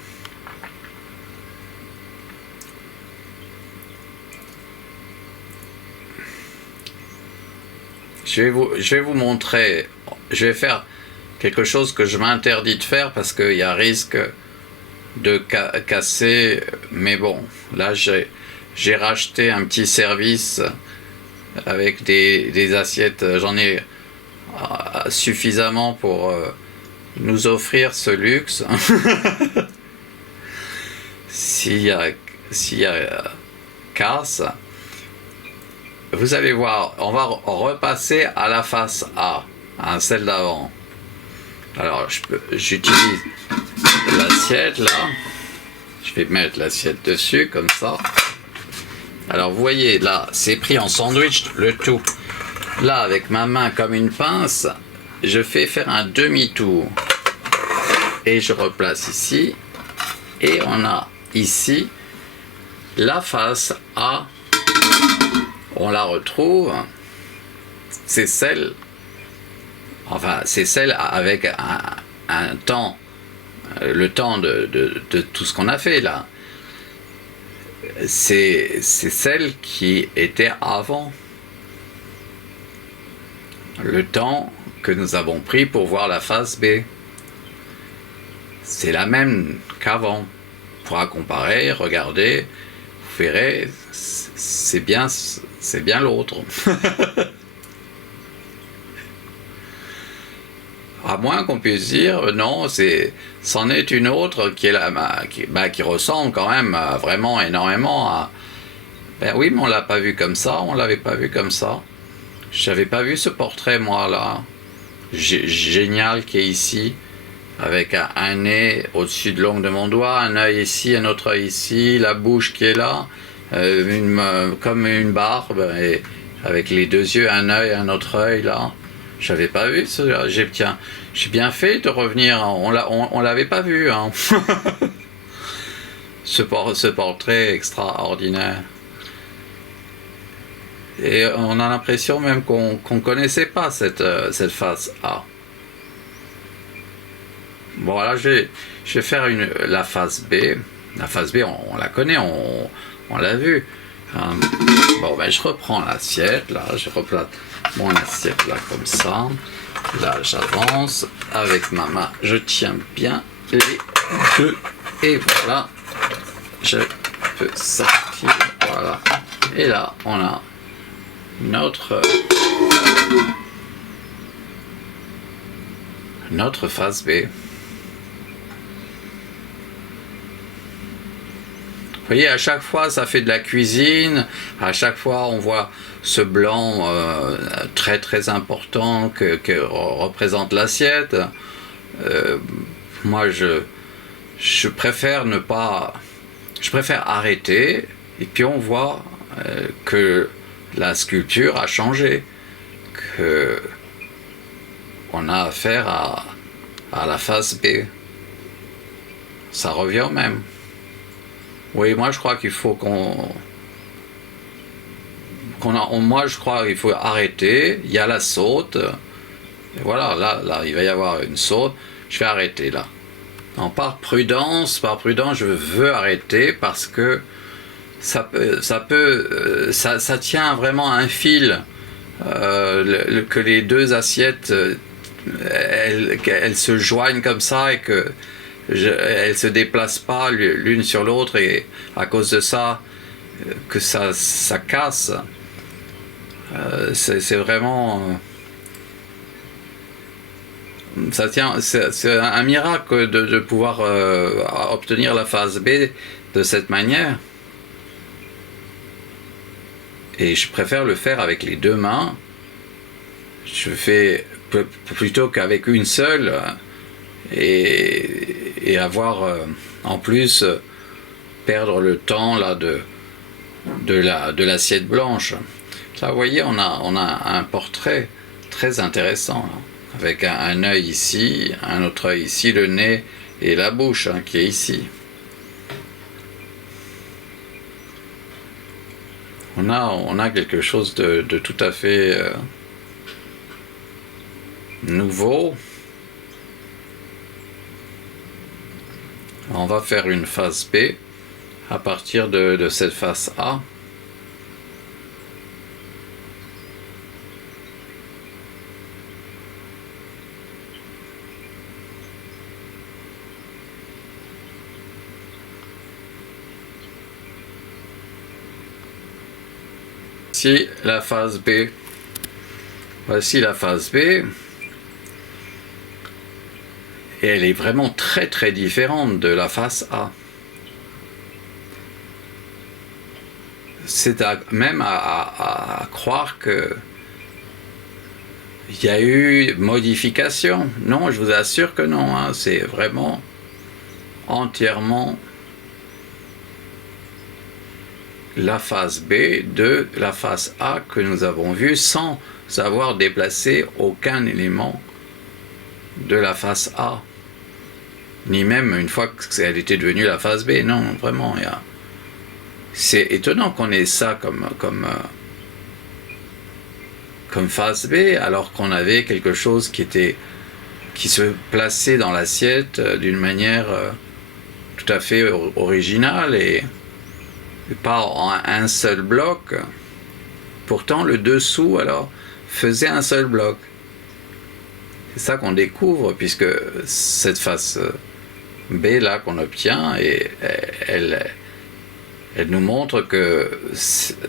Je vais vous montrer, je vais faire quelque chose que je m'interdis de faire parce qu'il y a risque de casser, mais bon, là j'ai racheté un petit service avec des assiettes, j'en ai suffisamment pour nous offrir ce luxe. S'il y a casse, vous allez voir, on va repasser à la face A, celle d'avant. Alors j'utilise l'assiette là, je vais mettre l'assiette dessus comme ça. Alors vous voyez là, c'est pris en sandwich le tout. Là avec ma main comme une pince, je fais faire un demi-tour et je replace ici et on a ici la face A. On la retrouve, c'est celle, enfin c'est celle avec un temps, le temps de tout ce qu'on a fait là. C'est celle qui était avant, le temps que nous avons pris pour voir la face B. C'est la même qu'avant. On pourra comparer, regarder, vous verrez, c'est bien l'autre. À moins qu'on puisse dire non, c'en est une autre qui est qui ressemble quand même vraiment énormément à. Ben oui, mais on l'a pas vu comme ça, on l'avait pas vu comme ça. J'avais pas vu ce portrait moi là, génial qui est ici, avec un nez au-dessus de l'ongle de mon doigt, un œil ici, un autre œil ici, la bouche qui est là, comme une barbe, et avec les deux yeux, un œil, un autre œil là. J'avais pas vu ça. J'ai bien fait de revenir. On l'avait pas vu. Hein. ce portrait extraordinaire. Et on a l'impression même qu'on connaissait pas cette face A. Bon, là, je vais faire la face B. La face B, on la connaît, on l'a vu. Bon, ben, je reprends l'assiette, là, je replace mon assiette, là, comme ça. Là, j'avance avec ma main, je tiens bien les deux, et voilà, je peux sortir, voilà. Et là, on a notre face B. Vous voyez, à chaque fois, ça fait de la cuisine. À chaque fois, on voit ce blanc très très important que représente l'assiette. Moi, je préfère ne pas. Je préfère arrêter. Et puis, on voit que la sculpture a changé. Que on a affaire à la face B. Ça revient au même. Oui, moi je crois qu'il faut qu'on moi je crois qu'il faut arrêter. Il y a la saute. Et voilà, là, il va y avoir une saute. Je vais arrêter là. Non, par prudence, je veux arrêter parce que ça tient vraiment à un fil. Que les deux assiettes, elles se joignent comme ça et que elles se déplacent pas l'une sur l'autre, et à cause de ça, que ça casse. C'est vraiment... ça tient, c'est un miracle de pouvoir obtenir la phase B de cette manière. Et je préfère le faire avec les deux mains. Je fais plutôt qu'avec une seule, et avoir en plus perdre le temps là de l'assiette blanche. Là, vous voyez, on a un portrait très intéressant là, avec un œil ici, un autre œil ici, le nez et la bouche qui est ici. On a quelque chose de tout à fait nouveau. On va faire une phase B à partir de cette phase A. Voici la phase B. Voici la phase B. Et elle est vraiment très très différente de la phase A. C'est même à croire que il y a eu modification. Non, je vous assure que non. Hein, c'est vraiment entièrement la phase B de la phase A que nous avons vue sans avoir déplacé aucun élément de la phase A. Ni même une fois qu'elle était devenue la phase B. Non, vraiment, c'est étonnant qu'on ait ça comme phase B, alors qu'on avait quelque chose qui se plaçait dans l'assiette d'une manière tout à fait originale et pas en un seul bloc. Pourtant, le dessous, alors, faisait un seul bloc. C'est ça qu'on découvre, puisque cette face B là qu'on obtient, et elle nous montre que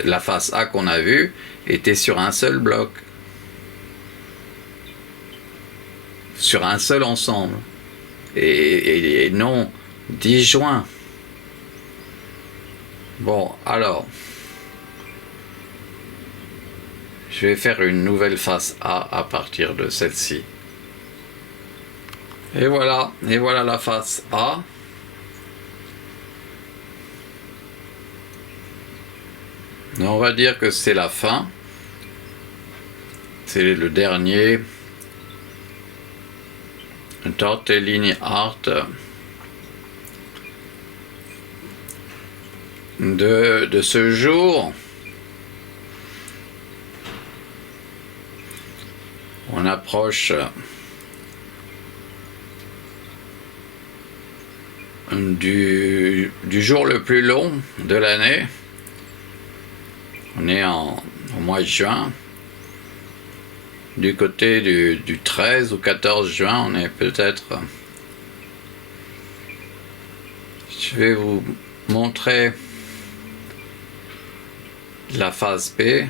la face A qu'on a vue était sur un seul bloc, sur un seul ensemble, et non disjoint. Bon, alors, je vais faire une nouvelle face A à partir de celle-ci. Et voilà la face A. Et on va dire que c'est la fin. C'est le dernier tortellini art de ce jour. On approche du jour le plus long de l'année. On est au mois de juin. Du côté du 13 ou 14 juin, on est peut-être... Je vais vous montrer la phase B.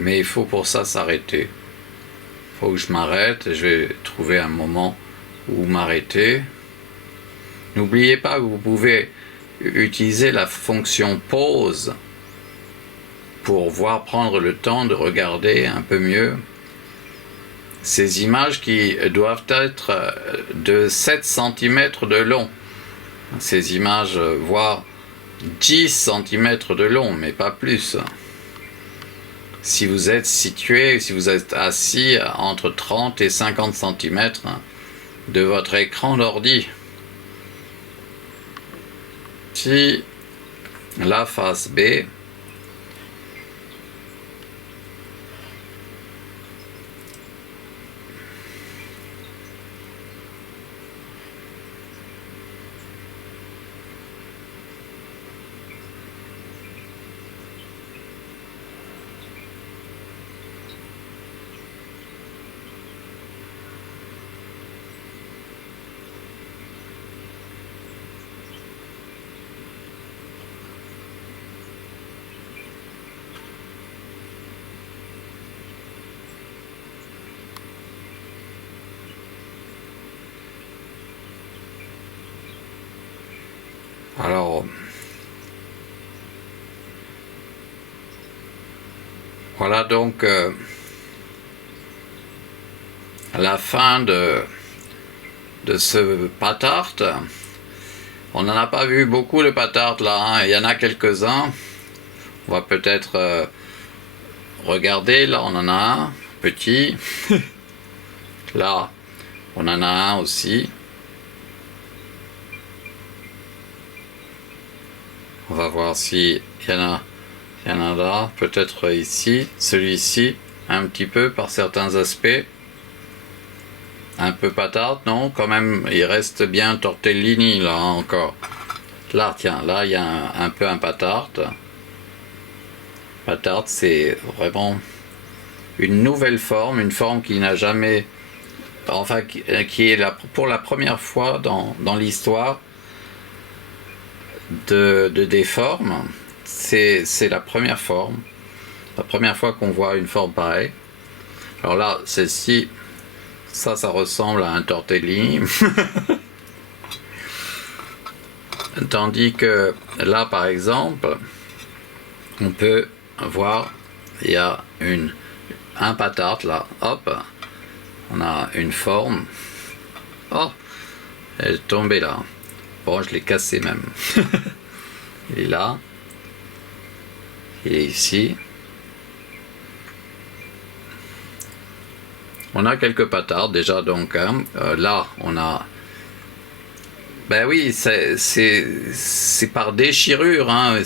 Mais il faut pour ça s'arrêter. Il faut que je m'arrête. Je vais trouver un moment où m'arrêter. N'oubliez pas que vous pouvez utiliser la fonction pause pour prendre le temps de regarder un peu mieux ces images qui doivent être de 7 cm de long. Ces images, voire 10 cm de long, mais pas plus. si vous êtes situé, si vous êtes assis entre 30 et 50 cm de votre écran d'ordi. Si la face B alors, voilà donc la fin de ce patart. On n'en a pas vu beaucoup de patart là, hein. Il y en a quelques-uns. On va peut-être regarder, là on en a un, petit. Là, on en a un aussi. On va voir si il y en a là, peut-être ici, celui-ci, un petit peu par certains aspects. Un peu patarte, non, quand même, il reste bien tortellini là encore. Là, tiens, là il y a un peu un patarte. Patarte, c'est vraiment une nouvelle forme, une forme qui n'a jamais, enfin, qui est là pour la première fois dans l'histoire des formes. C'est la première forme, la première fois qu'on voit une forme pareille. Alors là, celle-ci, ça ressemble à un tortellini. Tandis que là, par exemple, on peut voir, il y a un patarte là, hop, on a une forme. Oh, elle est tombée là. Bon, je l'ai cassé même. Il est là. Il est ici. On a quelques patards déjà, donc hein. Là on a, ben oui, c'est par déchirure, hein.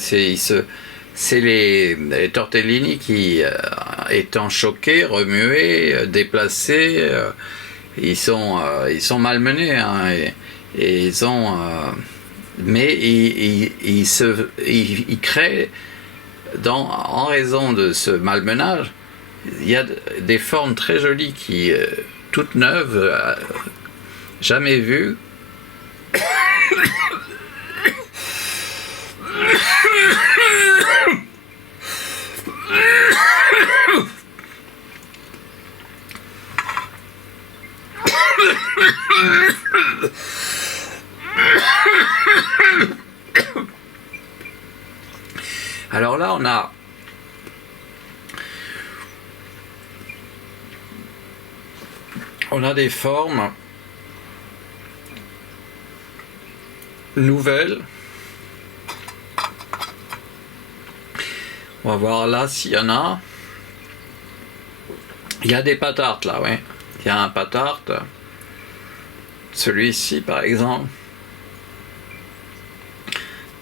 C'est les tortellini qui, étant choqués, remués, déplacés, ils sont malmenés, hein, et ils ont, mais ils créent, en raison de ce malmenage, il y a des formes très jolies qui, toutes neuves, jamais vues. Alors là, on a des formes nouvelles. On va voir là s'il y en a. Il y a des patartes là, oui. Il y a un patarte. Celui-ci par exemple.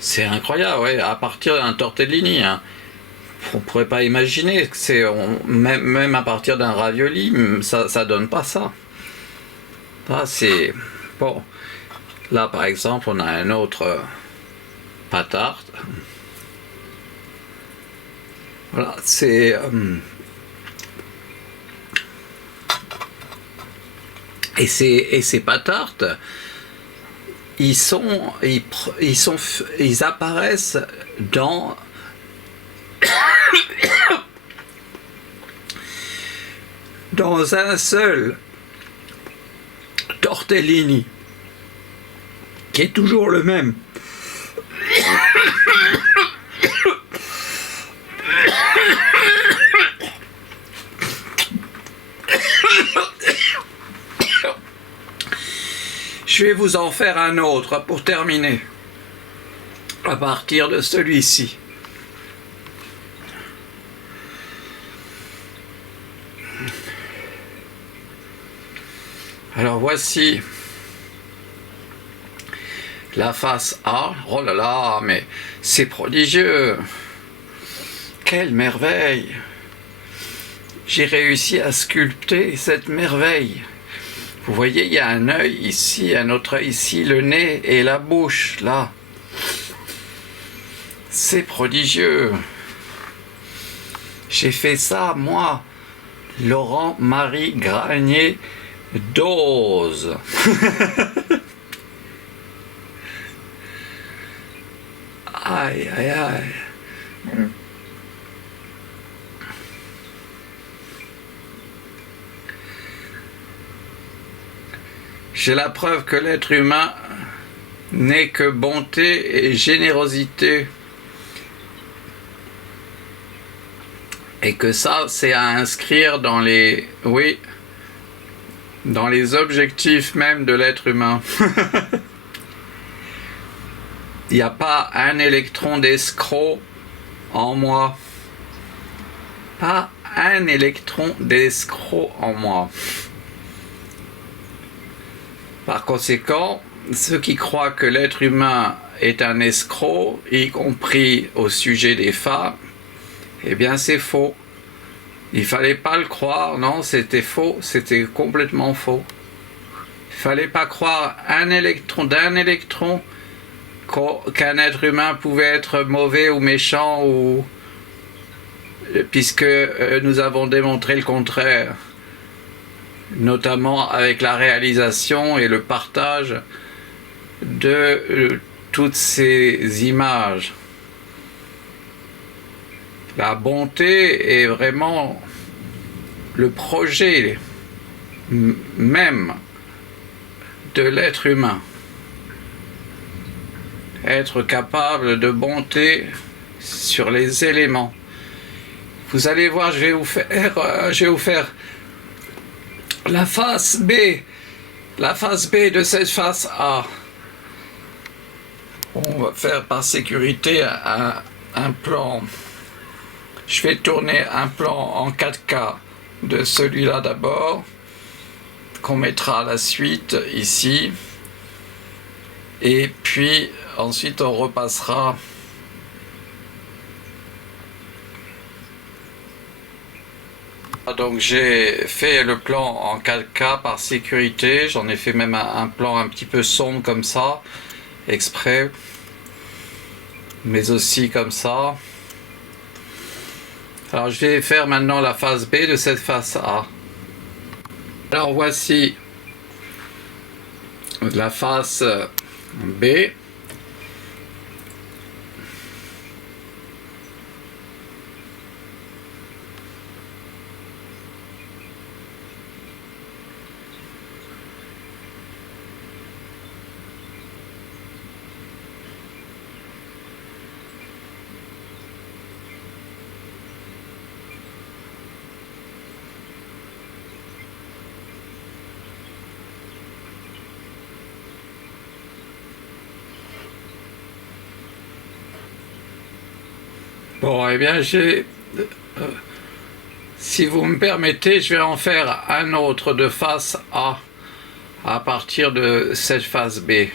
C'est incroyable, ouais, à partir d'un tortellini, hein. On ne pourrait pas imaginer que même à partir d'un ravioli, ça donne pas ça. Là, c'est bon. Là, par exemple, on a un autre patarte. Voilà, c'est et ces patartes, ils apparaissent dans un seul tortellini qui est toujours le même. Je vais vous en faire un autre pour terminer, à partir de celui-ci. Alors voici la face A. Oh là là, mais c'est prodigieux! Quelle merveille! J'ai réussi à sculpter cette merveille. Vous voyez, il y a un œil ici, un autre œil ici, le nez et la bouche, là. C'est prodigieux. J'ai fait ça, moi, Laurent-Marie Granier d'Oz. Aïe, aïe, aïe. J'ai la preuve que l'être humain n'est que bonté et générosité. Et que ça, c'est à inscrire dans les... Oui, dans les objectifs même de l'être humain. Il n'y a pas un électron d'escroc en moi. Pas un électron d'escroc en moi. Par conséquent, ceux qui croient que l'être humain est un escroc, y compris au sujet des femmes, eh bien c'est faux. Il fallait pas le croire, non, c'était faux, c'était complètement faux. Il fallait pas croire d'un électron qu'un être humain pouvait être mauvais ou méchant, ou puisque nous avons démontré le contraire, notamment avec la réalisation et le partage de toutes ces images. La bonté est vraiment le projet même de l'être humain. Être capable de bonté sur les éléments. Vous allez voir, je vais vous faire la face B de cette face A. On va faire par sécurité un plan. Je vais tourner un plan en 4K de celui-là d'abord, qu'on mettra à la suite ici. Et puis ensuite on repassera donc j'ai fait le plan en 4K par sécurité, j'en ai fait même un plan un petit peu sombre comme ça, exprès, mais aussi comme ça. Alors je vais faire maintenant la face B de cette face A. Alors voici la face B. Bon, eh bien, si vous me permettez, je vais en faire un autre de face A à partir de cette face B.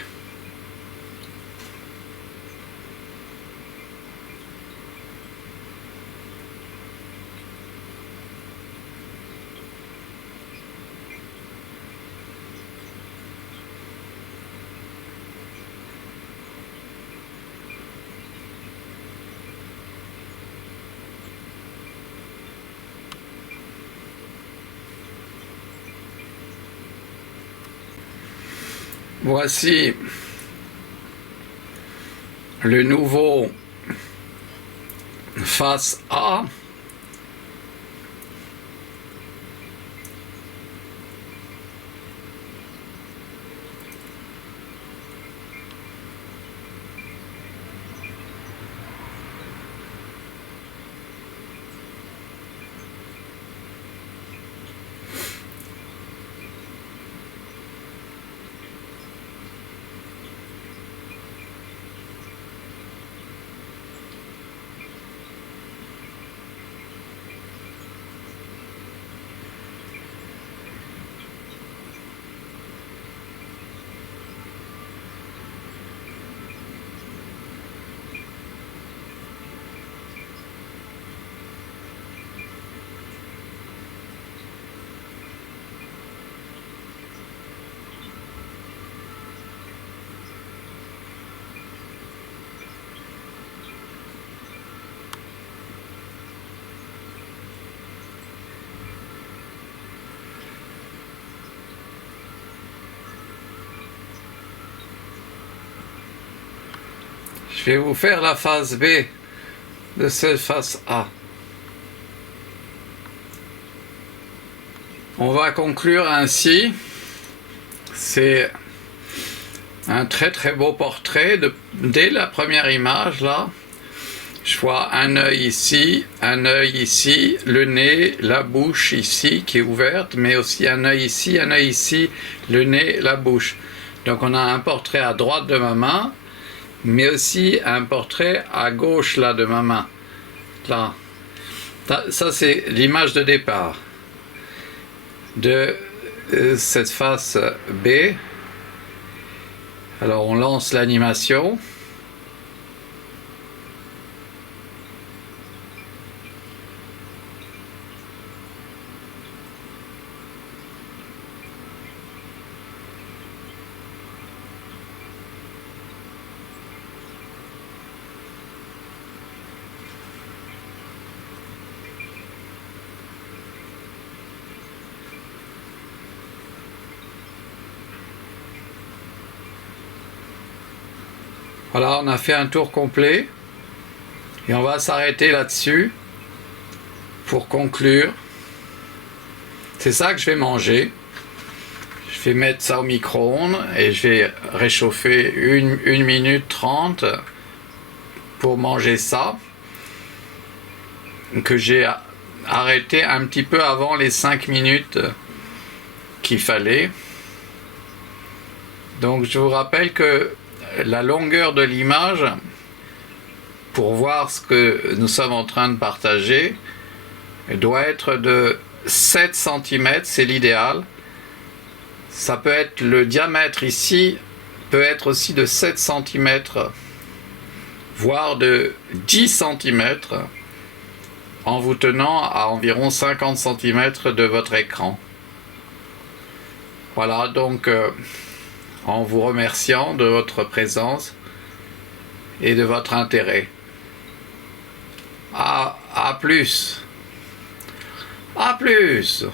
Voici le nouveau face A. Je vais vous faire la face B de cette face A. On va conclure ainsi. C'est un très très beau portrait dès la première image là. Je vois un œil ici, le nez, la bouche ici qui est ouverte, mais aussi un œil ici, le nez, la bouche. Donc on a un portrait à droite de ma main, mais aussi un portrait à gauche là de ma main. Là. Ça c'est l'image de départ de cette face B. Alors on lance l'animation. Voilà, on a fait un tour complet et on va s'arrêter là-dessus pour conclure. C'est ça que je vais manger. Je vais mettre ça au micro-ondes et je vais réchauffer 1 minute 30 pour manger ça, que j'ai arrêté un petit peu avant les 5 minutes qu'il fallait. Donc je vous rappelle que la longueur de l'image, pour voir ce que nous sommes en train de partager, doit être de 7 cm, c'est l'idéal. Ça peut être le diamètre ici, peut être aussi de 7 cm, voire de 10 cm, en vous tenant à environ 50 cm de votre écran. Voilà, donc en vous remerciant de votre présence et de votre intérêt. À plus. À plus.